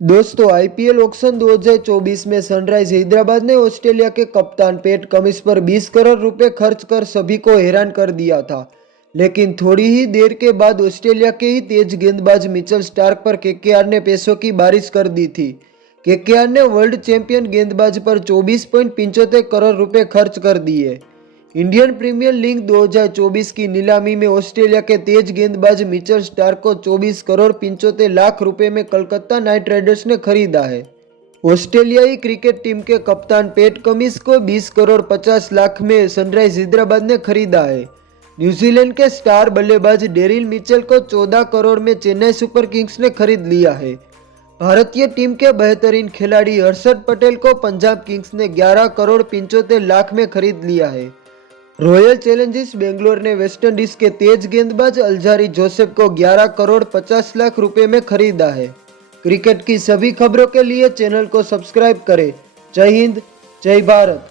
दोस्तों IPL auction 2024 में sunrise Hyderabad ने ऑस्ट्रेलिया के कप्तान पैट कमिंस पर 20 करोड़ रुपए खर्च कर सभी को हैरान कर दिया था। लेकिन थोड़ी ही देर के बाद ऑस्ट्रेलिया के ही तेज गेंदबाज मिचेल स्टार्क पर केकेआर ने पैसों की बारिश कर दी थी। केकेआर ने वर्ल्ड चैंपियन गेंदबाज पर 24.75 करोड़ रुपए खर्च कर दिए। इंडियन प्रीमियर लीग 2024 की नीलामी में ऑस्ट्रेलिया के तेज गेंदबाज मिचेल स्टार्क को 24 करोड़ 75 लाख रुपए में कोलकाता नाइट राइडर्स ने खरीदा है। ऑस्ट्रेलियाई क्रिकेट टीम के कप्तान पैट कमिंस को 20 करोड़ 50 लाख में सनराइज हैदराबाद ने खरीदा है। न्यूजीलैंड के स्टार बल्लेबाज डेरिल मिचेल को 14 करोड़ में चेन्नई सुपर किंग्स ने खरीद लिया है। भारतीय टीम के बेहतरीन खिलाड़ी हर्षद पटेल को पंजाब किंग्स ने 11 करोड़ 75 लाख में खरीद लिया है। रॉयल चैलेंजर्स बेंगलोर ने वेस्टइंडीज के तेज गेंदबाज अल्जारी जोसेफ को 11 करोड़ 50 लाख रुपए में खरीदा है। क्रिकेट की सभी खबरों के लिए चैनल को सब्सक्राइब करें। जय हिंद, जय भारत।